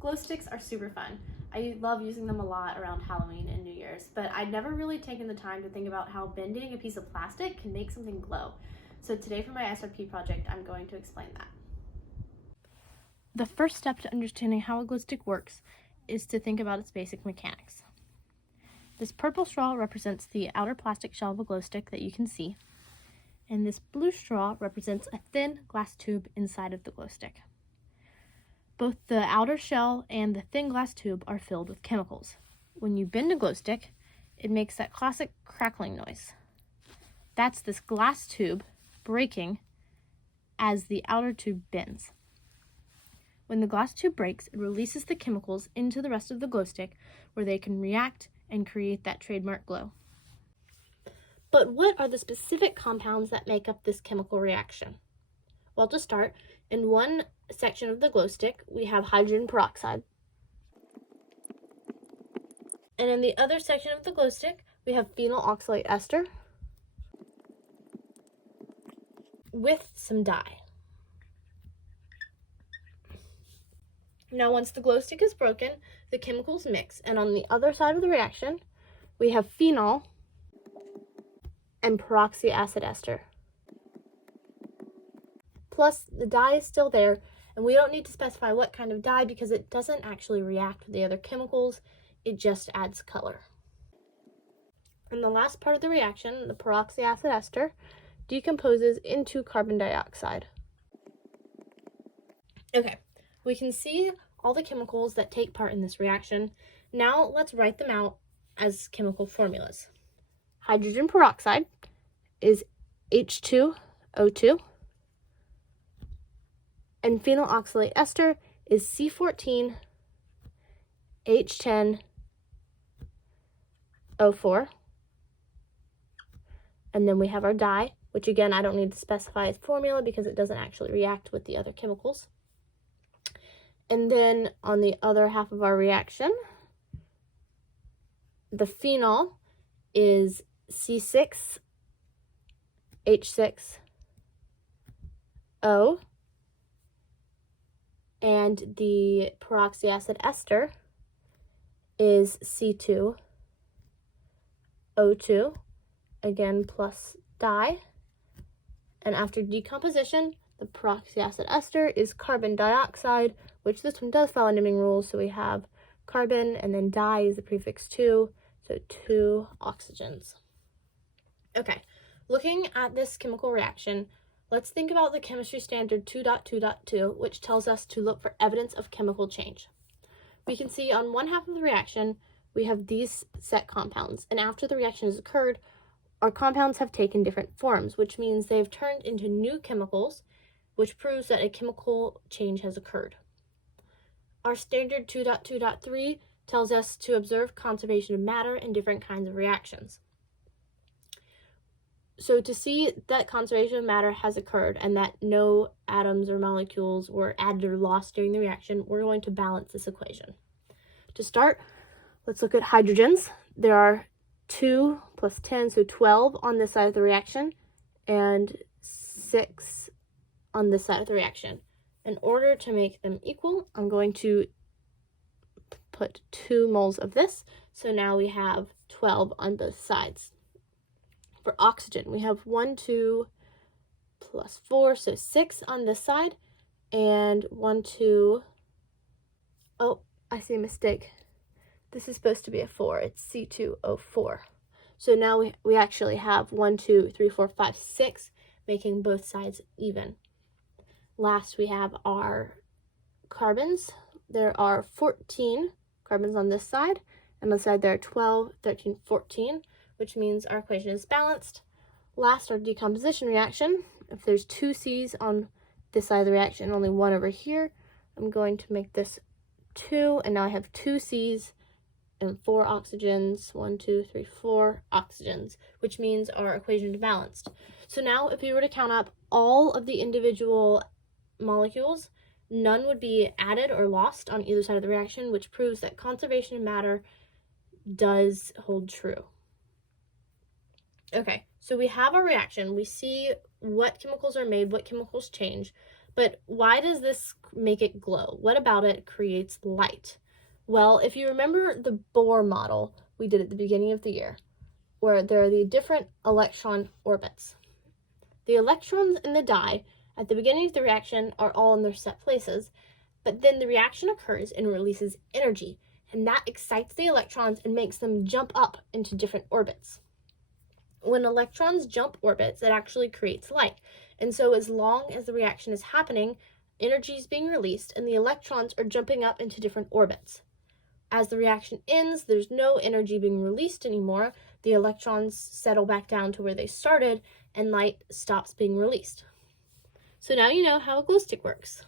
Glow sticks are super fun. I love using them a lot around Halloween and New Year's, but I'd never really taken the time to think about how bending a piece of plastic can make something glow. So today for my SRP project, I'm going to explain that. The first step to understanding how a glow stick works is to think about its basic mechanics. This purple straw represents the outer plastic shell of a glow stick that you can see, and this blue straw represents a thin glass tube inside of the glow stick. Both the outer shell and the thin glass tube are filled with chemicals. When you bend a glow stick, it makes that classic crackling noise. That's this glass tube breaking as the outer tube bends. When the glass tube breaks, it releases the chemicals into the rest of the glow stick where they can react and create that trademark glow. But what are the specific compounds that make up this chemical reaction? Well, to start, in one section of the glow stick, we have hydrogen peroxide. And in the other section of the glow stick, we have phenyl oxalate ester with some dye. Now, once the glow stick is broken, the chemicals mix, and on the other side of the reaction, we have phenol and peroxy acid ester. Plus, the dye is still there, and we don't need to specify what kind of dye because it doesn't actually react with the other chemicals, it just adds color. In the last part of the reaction, the peroxy acid ester decomposes into carbon dioxide. Okay, we can see all the chemicals that take part in this reaction. Now let's write them out as chemical formulas. Hydrogen peroxide is H2O2, and phenyl oxalate ester is C14H10O4. And then we have our dye, which again, I don't need to specify its formula because it doesn't actually react with the other chemicals. And then on the other half of our reaction, the phenol is C6H6O, and the peroxy acid ester is C2O2, again plus dye. And after decomposition, the peroxy acid ester is carbon dioxide, which this one does follow naming rules, so we have carbon and then dye is the prefix 2, so 2 oxygens. Okay, looking at this chemical reaction, let's think about the chemistry standard 2.2.2, which tells us to look for evidence of chemical change. We can see on one half of the reaction, we have these set compounds, and after the reaction has occurred, our compounds have taken different forms, which means they've turned into new chemicals, which proves that a chemical change has occurred. Our standard 2.2.3 tells us to observe conservation of matter in different kinds of reactions. So to see that conservation of matter has occurred and that no atoms or molecules were added or lost during the reaction, we're going to balance this equation. To start, let's look at hydrogens. There are 2 plus 10, so 12 on this side of the reaction, and 6 on this side of the reaction. In order to make them equal, I'm going to put 2 moles of this, so now we have 12 on both sides. For oxygen, we have 1, 2, plus 4, so 6 on this side, and 1, 2, oh, I see a mistake. This is supposed to be a 4, it's C2O4. So now we actually have 1, 2, 3, 4, 5, 6, making both sides even. Last, we have our carbons. There are 14 carbons on this side, and on the side there are 12, 13, 14, which means our equation is balanced. Last, our decomposition reaction. If there's 2 C's on this side of the reaction and only 1 over here, I'm going to make this 2, and now I have 2 C's and 4 oxygens, 1, 2, 3, 4 oxygens, which means our equation is balanced. So now if we were to count up all of the individual molecules, none would be added or lost on either side of the reaction, which proves that conservation of matter does hold true. Okay, so we have our reaction. We see what chemicals are made, what chemicals change, But why does this make it glow? What about it creates light? Well, if you remember the Bohr model we did at the beginning of the year, where there are the different electron orbits. The electrons in the dye at the beginning of the reaction are all in their set places, but then the reaction occurs and releases energy, and that excites the electrons and makes them jump up into different orbits. When electrons jump orbits, it actually creates light, and so as long as the reaction is happening, energy is being released and the electrons are jumping up into different orbits. As the reaction ends, there's no energy being released anymore. The electrons settle back down to where they started and light stops being released. So now you know how a glow stick works.